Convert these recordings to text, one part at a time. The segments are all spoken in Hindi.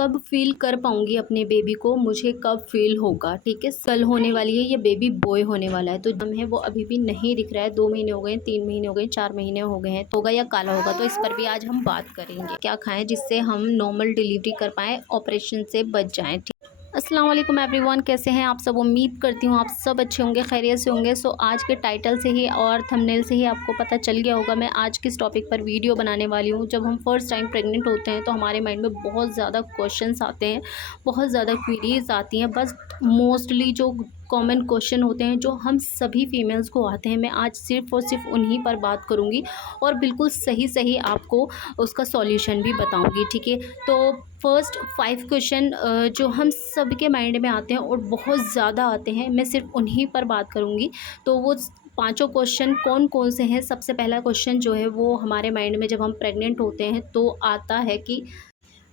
कब फ़ील कर पाऊँगी अपने बेबी को, मुझे कब फ़ील होगा, ठीक है। कल होने वाली है, ये बेबी बॉय होने वाला है, तो हम है वो अभी भी नहीं दिख रहा है। 2 महीने हो गए हैं, 3 महीने हो गए, 4 महीने हो गए हैं, तो होगा या काला होगा, तो इस पर भी आज हम बात करेंगे। क्या खाएँ जिससे हम नॉर्मल डिलीवरी कर पाएँ, ऑपरेशन से बच जाएँ, ठीक। अस्सलाम वालेकुम एवरीवन, कैसे हैं आप सब। उम्मीद करती हूँ आप सब अच्छे होंगे, खैरियत से होंगे। सो आज के टाइटल से ही और थंबनेल से ही आपको पता चल गया होगा मैं आज किस टॉपिक पर वीडियो बनाने वाली हूँ। जब हम फर्स्ट टाइम प्रेग्नेंट होते हैं तो हमारे माइंड में बहुत ज़्यादा क्वेश्चंस आते हैं, बहुत ज़्यादा क्वेरीज आती हैं। बस मोस्टली जो कॉमन क्वेश्चन होते हैं जो हम सभी फीमेल्स को आते हैं, मैं आज सिर्फ़ और सिर्फ उन्हीं पर बात करूँगी और बिल्कुल सही सही आपको उसका सॉल्यूशन भी बताऊँगी, ठीक है। तो फर्स्ट 5 क्वेश्चन जो हम सबके माइंड में आते हैं और बहुत ज़्यादा आते हैं, मैं सिर्फ उन्हीं पर बात करूँगी। तो वो पाँचों क्वेश्चन कौन कौन से हैं। सबसे पहला क्वेश्चन जो है वो हमारे माइंड में जब हम प्रेग्नेंट होते हैं तो आता है कि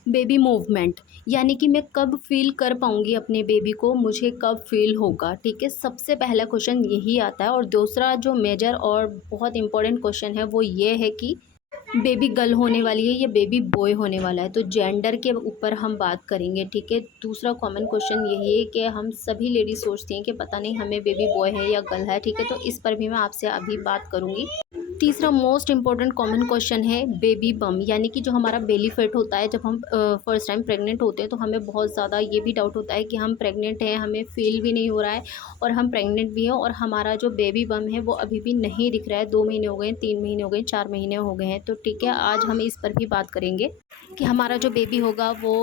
बेबी मूवमेंट, यानी कि मैं कब फ़ील कर पाऊँगी अपने बेबी को, मुझे कब फ़ील होगा, ठीक है। सबसे पहला क्वेश्चन यही आता है। और दूसरा जो मेजर और बहुत इंपॉर्टेंट क्वेश्चन है वो ये है कि बेबी गर्ल होने वाली है या बेबी बॉय होने वाला है, तो जेंडर के ऊपर हम बात करेंगे, ठीक है। दूसरा कॉमन क्वेश्चन यही है कि हम सभी लेडीज सोचती हैं कि पता नहीं हमें बेबी बॉय है या गर्ल है, ठीक है, तो इस पर भी मैं आपसे अभी बात करूंगी। तीसरा मोस्ट इंपॉर्टेंट कॉमन क्वेश्चन है बेबी बम, यानी कि जो हमारा बेली फैट होता है जब हम फर्स्ट टाइम प्रेग्नेंट होते हैं तो हमें बहुत ज़्यादा ये भी डाउट होता है कि हम प्रेग्नेंट हैं, हमें फील भी नहीं हो रहा है और हम प्रेग्नेंट भी हैं और हमारा जो बेबी बम है वो अभी भी नहीं दिख रहा है। 2 महीने हो गए, 3 महीने हो गए, 4 महीने हो गए हैं, तो ठीक है, आज हम इस पर भी बात करेंगे कि हमारा जो बेबी होगा वो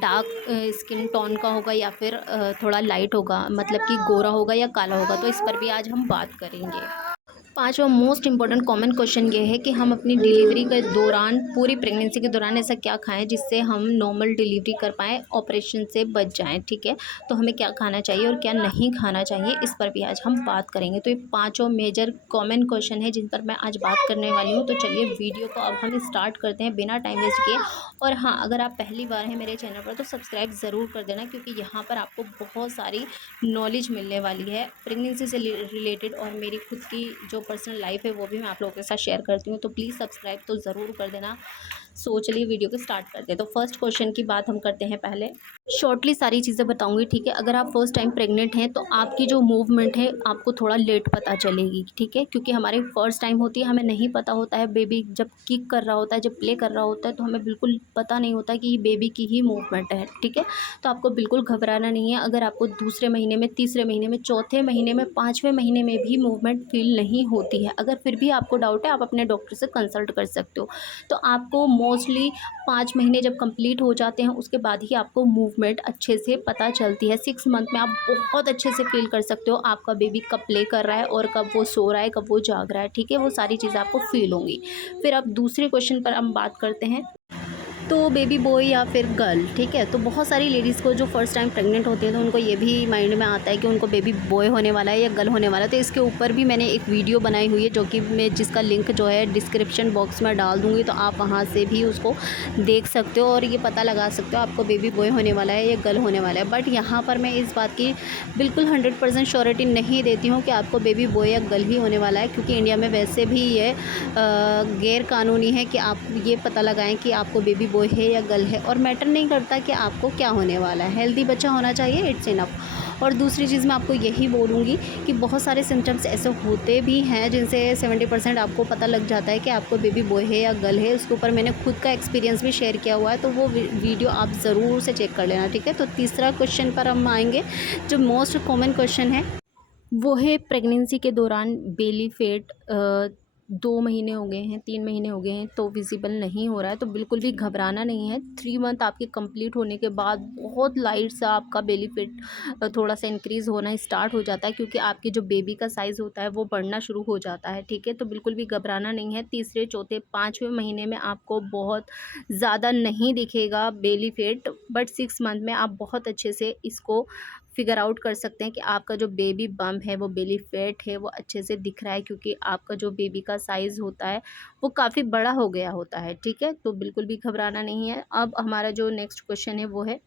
डार्क स्किन टोन का होगा या फिर थोड़ा लाइट होगा, मतलब कि गोरा होगा या काला होगा, तो इस पर भी आज हम बात करेंगे। पांचवा मोस्ट इंपॉर्टेंट कॉमन क्वेश्चन ये है कि हम अपनी डिलीवरी के दौरान, पूरी प्रेगनेंसी के दौरान ऐसा क्या खाएं जिससे हम नॉर्मल डिलीवरी कर पाएँ, ऑपरेशन से बच जाएं, ठीक है। तो हमें क्या खाना चाहिए और क्या नहीं खाना चाहिए, इस पर भी आज हम बात करेंगे। तो ये पांचों मेजर कॉमन क्वेश्चन है जिन पर मैं आज बात करने वाली हूँ। तो चलिए वीडियो को अब हम स्टार्ट करते हैं बिना टाइम वेस्ट किए। और हाँ, अगर आप पहली बार हैं मेरे चैनल पर तो सब्सक्राइब ज़रूर कर देना, क्योंकि यहाँ पर आपको बहुत सारी नॉलेज मिलने वाली है प्रेगनेंसी से रिलेटेड, और मेरी खुद की जो पर्सनल लाइफ है वो भी मैं आप लोगों के साथ शेयर करती हूँ। तो प्लीज़ सब्सक्राइब तो ज़रूर कर देना। सो चलिए वीडियो को स्टार्ट करते हैं। तो फर्स्ट क्वेश्चन की बात हम करते हैं। पहले शॉर्टली सारी चीज़ें बताऊंगी, ठीक है। अगर आप फर्स्ट टाइम प्रेग्नेंट हैं तो आपकी जो मूवमेंट है आपको थोड़ा लेट पता चलेगी, ठीक है, क्योंकि हमारी फर्स्ट टाइम होती है, हमें नहीं पता होता है। बेबी जब किक कर रहा होता है, जब प्ले कर रहा होता है, तो हमें बिल्कुल पता नहीं होता कि ये बेबी की ही मूवमेंट है, ठीक है। तो आपको बिल्कुल घबराना नहीं है। अगर आपको दूसरे महीने में, तीसरे महीने में, चौथे महीने में, 5वें महीने में भी मूवमेंट फील नहीं होती है, अगर फिर भी आपको डाउट है, आप अपने डॉक्टर से कंसल्ट कर सकते हो। तो आपको मोस्टली 5 महीने जब कंप्लीट हो जाते हैं उसके बाद ही आपको मूवमेंट अच्छे से पता चलती है। 6 मंथ में आप बहुत अच्छे से फील कर सकते हो आपका बेबी कब प्ले कर रहा है और कब वो सो रहा है, कब वो जाग रहा है, ठीक है। वो सारी चीज़ें आपको फील होंगी। फिर अब दूसरे क्वेश्चन पर हम बात करते हैं, तो बेबी बॉय या फिर गर्ल, ठीक है। तो बहुत सारी लेडीज़ को जो फर्स्ट टाइम प्रेग्नेंट होती हैं तो उनको ये भी माइंड में आता है कि उनको बेबी बॉय होने वाला है या गर्ल होने वाला है। तो इसके ऊपर भी मैंने एक वीडियो बनाई हुई है जो कि मैं जिसका लिंक जो है डिस्क्रिप्शन बॉक्स में डाल दूँगी, तो आप वहाँ से भी उसको देख सकते हो और ये पता लगा सकते हो आपको बेबी बॉय होने वाला है या गर्ल होने वाला है। बट यहाँ पर मैं इस बात की बिल्कुल 100% श्योरिटी नहीं देती हूँ कि आपको बेबी बॉय या गर्ल ही होने वाला है, क्योंकि इंडिया में वैसे भी ये गैर कानूनी है कि आप ये पता लगाएं कि आपको बेबी बॉय है या गर्ल है, और मैटर नहीं करता कि आपको क्या होने वाला है। हेल्दी बच्चा होना चाहिए, इट्स इनफ। और दूसरी चीज़ मैं आपको यही बोलूँगी कि बहुत सारे सिम्टम्स ऐसे होते भी हैं जिनसे 70% आपको पता लग जाता है कि आपको बेबी बॉय है या गर्ल है। उसके ऊपर मैंने खुद का एक्सपीरियंस भी शेयर किया हुआ है, तो वो वीडियो आप ज़रूर से चेक कर लेना, ठीक है। तो तीसरा क्वेश्चन पर हम आएंगे, जो मोस्ट कॉमन क्वेश्चन है वो है प्रेगनेंसी के दौरान बेली फैट 2 महीने हो गए हैं, 3 महीने हो गए हैं तो विजिबल नहीं हो रहा है। तो बिल्कुल भी घबराना नहीं है। 3 मंथ आपके कंप्लीट होने के बाद बहुत लाइट सा आपका बेली फैट थोड़ा सा इंक्रीज़ होना स्टार्ट हो जाता है, क्योंकि आपके जो बेबी का साइज़ होता है वो बढ़ना शुरू हो जाता है, ठीक है। तो बिल्कुल भी घबराना नहीं है। तीसरे, चौथे, 5वें महीने में आपको बहुत ज़्यादा नहीं दिखेगा बेली फैट, बट 6 मंथ में आप बहुत अच्छे से इसको फिगर आउट कर सकते हैं कि आपका जो बेबी बम्प है, वो बेली फैट है, वो अच्छे से दिख रहा है, क्योंकि आपका जो बेबी का साइज़ होता है वो काफ़ी बड़ा हो गया होता है, ठीक है। तो बिल्कुल भी घबराना नहीं है। अब हमारा जो नेक्स्ट क्वेश्चन है वो है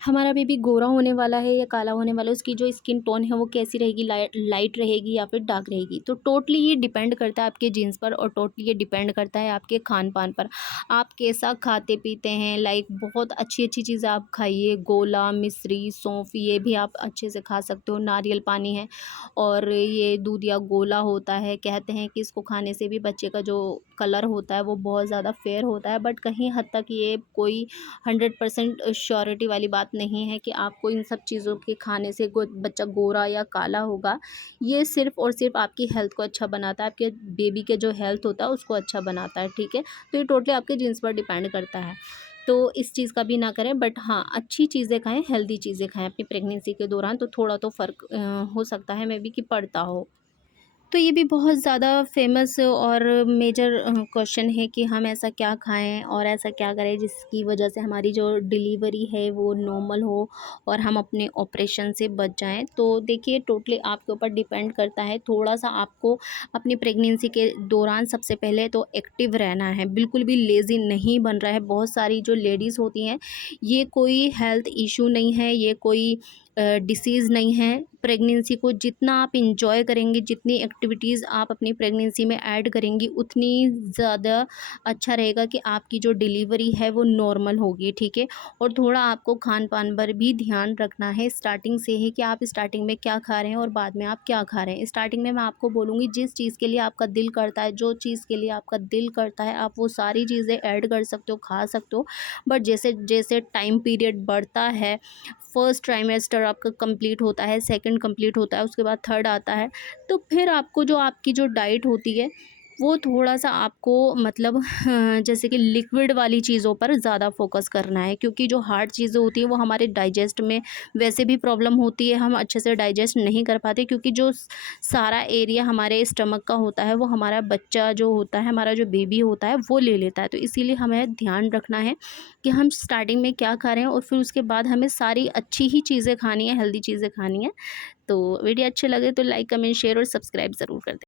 हमारा बेबी गोरा होने वाला है या काला होने वाला है, उसकी जो स्किन टोन है वो कैसी रहेगी, लाइट रहेगी या फिर डार्क रहेगी। तो टोटली ये डिपेंड करता है आपके जीन्स पर, और टोटली ये डिपेंड करता है आपके खान पान पर। आप कैसा खाते पीते हैं, लाइक बहुत अच्छी अच्छी चीज़ें आप खाइए, गोला, मिश्री, सौंफ, ये भी आप अच्छे से खा सकते हो। नारियल पानी है और ये दूध या गोला होता है, कहते हैं कि इसको खाने से भी बच्चे का जो कलर होता है वो बहुत ज़्यादा फेयर होता है, बट कहीं हद तक ये कोई 100% श्योरिटी वाली बात नहीं है कि आपको इन सब चीज़ों के खाने से बच्चा गोरा या काला होगा। ये सिर्फ़ और सिर्फ़ आपकी हेल्थ को अच्छा बनाता है, आपके बेबी के जो हेल्थ होता है उसको अच्छा बनाता है, ठीक है? तो ये टोटली आपके जीन्स पर डिपेंड करता है। तो इस चीज़ का भी ना करें, बट हाँ, अच्छी चीज़ें खाएँ, हेल्दी चीज़ें खाएँ अपनी प्रेगनेंसी के दौरान, तो थोड़ा तो फ़र्क हो सकता है मे बी कि पड़ता हो। तो ये भी बहुत ज़्यादा फेमस और मेजर क्वेश्चन है कि हम ऐसा क्या खाएं और ऐसा क्या करें जिसकी वजह से हमारी जो डिलीवरी है वो नॉर्मल हो और हम अपने ऑपरेशन से बच जाएं। तो देखिए, टोटली आपके ऊपर डिपेंड करता है। थोड़ा सा आपको अपनी प्रेगनेंसी के दौरान सबसे पहले तो एक्टिव रहना है, बिल्कुल भी लेज़ी नहीं बन रहा है। बहुत सारी जो लेडीज़ होती हैं, ये कोई हेल्थ इशू नहीं है, ये कोई डिसीज़ नहीं है। प्रेगनेंसी को जितना आप इंजॉय करेंगे, जितनी एक्टिविटीज़ आप अपनी प्रेगनेंसी में ऐड करेंगी, उतनी ज़्यादा अच्छा रहेगा कि आपकी जो डिलीवरी है वो नॉर्मल होगी, ठीक है? और थोड़ा आपको खान पान पर भी ध्यान रखना है स्टार्टिंग से ही, कि आप स्टार्टिंग में क्या खा रहे हैं और बाद में आप क्या खा रहे हैं। स्टार्टिंग में मैं आपको बोलूँगी, जिस चीज़ के लिए आपका दिल करता है, जो चीज़ के लिए आपका दिल करता है, आप वो सारी चीज़ें ऐड कर सकते हो, खा सकते हो। बट जैसे जैसे टाइम पीरियड बढ़ता है, फर्स्ट ट्राइमेस्टर आपका कंप्लीट होता है, सेकंड कंप्लीट होता है, उसके बाद थर्ड आता है, तो फिर आपको जो आपकी जो डाइट होती है वो थोड़ा-सा आपको मतलब जैसे कि लिक्विड वाली चीज़ों पर ज़्यादा फ़ोकस करना है, क्योंकि जो हार्ड चीज़ें होती हैं वो हमारे डाइजेस्ट में वैसे भी प्रॉब्लम होती है, हम अच्छे से डाइजेस्ट नहीं कर पाते, क्योंकि जो सारा एरिया हमारे स्टमक का होता है वो हमारा बच्चा जो होता है, हमारा जो बेबी होता है वो ले लेता है। तो इसीलिए हमें ध्यान रखना है कि हम स्टार्टिंग में क्या खा रहे हैं और फिर उसके बाद हमें सारी अच्छी ही चीज़ें खानी है, हेल्दी चीज़ें खानी है। तो वीडियो अच्छे लगे तो लाइक, कमेंट, शेयर और सब्सक्राइब ज़रूर कर दें।